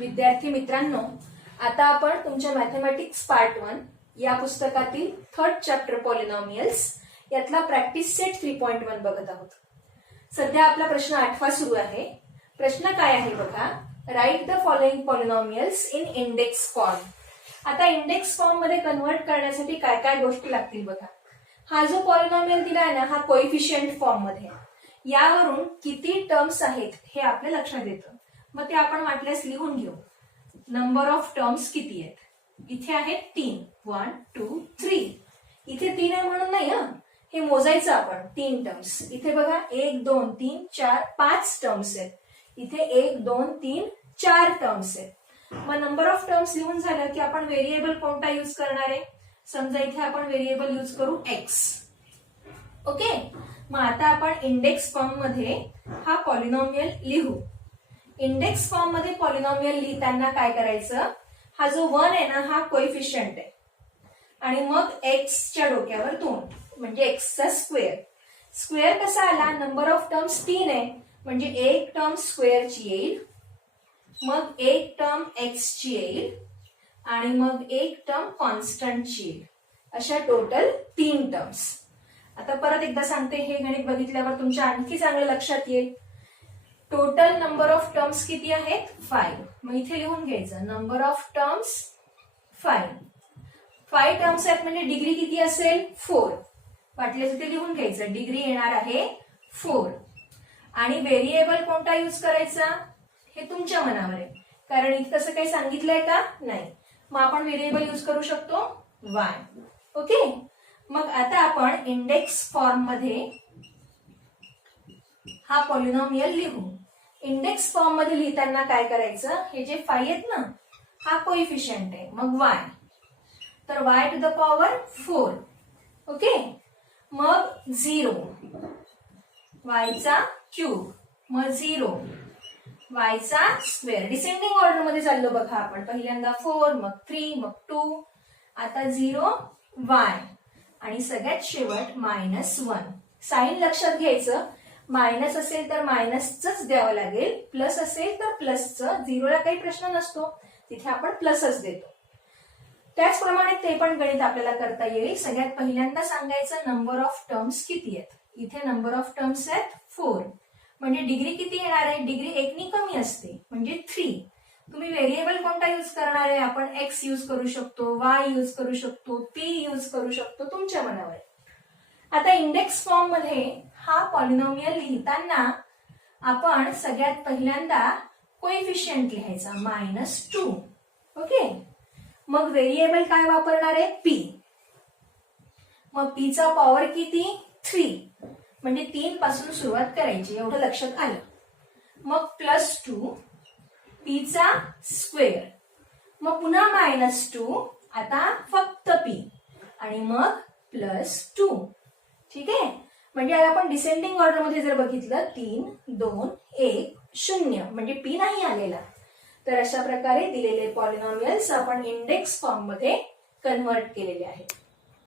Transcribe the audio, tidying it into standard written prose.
विद्यार्थी मित्रांनो, आता आपण तुमच्या मॅथमॅटिक्स पार्ट 1 या पुस्तकातील 3rd चॅप्टर पॉलिनॉमियल्स यातला प्रॅक्टिस सेट 3.1 बघत आहोत. सध्या आपला प्रश्न 8वा सुरू आहे. प्रश्न काय आहे बघा, write the following polynomials in index form. आता इंडेक्स फॉर्म मध्ये कन्वर्ट करण्यासाठी काय काय गोष्टी लागतील बघा. हा जो पॉलिनॉमियल दिला आहे ना, हा कोएफिशियंट फॉर्म मध्ये. यावरून किती टर्म्स आहेत हे आपल्या लक्षात येतं. मग ते आपण वाटल्यास लिहून घेऊ. नंबर ऑफ टर्म्स किती आहेत? इथे आहेत 3. 1 2 3. इथे 3 आहे म्हणून नाही, हे मोजायचं आपण. 3 टर्म्स. इथे बघा 1 2 3 4 5 टर्म्स आहेत. इथे 1 2 3 4 टर्म्स आहेत. मग नंबर ऑफ टर्म्स लिहून झालं की आपण व्हेरिएबल कोणता यूज करणार आहे? समजा इथे आपण व्हेरिएबल यूज करू x. ओके, मग आता आपण इंडेक्स फॉर्म मध्ये हा पॉलिनॉमियल लिहू. इंडेक्स फॉर्म मध्ये पॉलिनॉमियल लिहिताना काय करायचं, हा जो 1 आहे ना, हा कोएफिशियंट आहे आणि मग एक्सच्या डोक्यावर 2 म्हणजे एक्सचा स्क्वेअर. स्क्वेअर कसा आला? नंबर ऑफ टर्म्स 3 आहे म्हणजे एक टर्म स्क्वेअरची येईल, मग एक टर्म एक्सची येईल आणि मग एक टर्म कॉन्स्टंटची येईल. अशा टोटल 3 टर्म्स. आता परत एकदा सांगते, हे गणित बघितल्यावर तुमच्या आणखी चांगलं लक्षात येईल. टोटल नंबर ऑफ टर्म्स किती आहेत? 5. मग इथे लिहून घ्यायचं नंबर ऑफ टर्म्स 5. 5 टर्म्स आहेत म्हणजे डिग्री किती असेल? 4. वाटल्यास इथे लिहून घ्यायचं, डिग्री येणार आहे 4. आणि व्हेरिएबल कोणता यूज करायचा हे तुमच्या मनावर आहे, कारण इथे तसं काही सांगितलंय का? नाही. मग आपण व्हेरिएबल यूज करू शकतो y. ओके, मग आता आपण इंडेक्स फॉर्म मध्ये हा पॉलिनॉमियल लिहू. इंडेक्स फॉर्म मध्ये लिहिताना काय करायचं, हे जे 5 आहेत ना, हा कोएफिशियंट आहे, मग y. तर y to the power 4. Okay, मग 0 y चा क्यूब, मग 0 y चा स्क्वेअर. डिसेंडिंग ऑर्डर मध्ये चाललो बघा आपण. पहिल्यांदा 4, मग 3, मग 2, आता 0 y आणि सगळ्यात शेवट -1. साइन लक्षात घ्यायचं, मायनस असेल तर मायनसच द्यावं लागेल, प्लस असेल तर प्लसचं. 0ला काही प्रश्न नसतो, तिथे आपण प्लसच देतो. त्याचप्रमाणे ते पण गणित आपल्याला करता येईल. सगळ्यात पहिल्यांदा सांगायचं नंबर ऑफ टर्म्स किती आहेत. इथे नंबर ऑफ टर्म्स आहेत 4. म्हणजे डिग्री किती येणार आहे? डिग्री 1 नी कमी असते म्हणजे 3. तुम्ही व्हेरिएबल कोणता यूज करणार आहे? आपण x यूज करू शकतो, y यूज करू शकतो, p यूज करू शकतो, तुमच्या मनावर. आता इंडेक्स फॉर्म मध्ये हा पॉलिनॉमियल लिहिताना आपण सगळ्यात पहिल्यांदा कोएफिशियंट लिहायचा -2. ओके, मग व्हेरिएबल काय वापरणार आहे? p. मग p चा पॉवर किती? 3. म्हणजे 3 पासून सुरुवात करायची, एवढं लक्षात आलं. मग +2 p चा स्क्वेअर, मग पुन्हा -2, आता फक्त p आणि मग +2. ठीक आहे, म्हणजे आता आपण डिसेंडिंग ऑर्डर मध्ये जर बघितलं 3 2 1 0 म्हणजे p नाही आलेला. तर अशा प्रकारे दिलेले पॉलिनॉमियल्स आपण इंडेक्स फॉर्म मध्ये कन्वर्ट केलेले आहेत.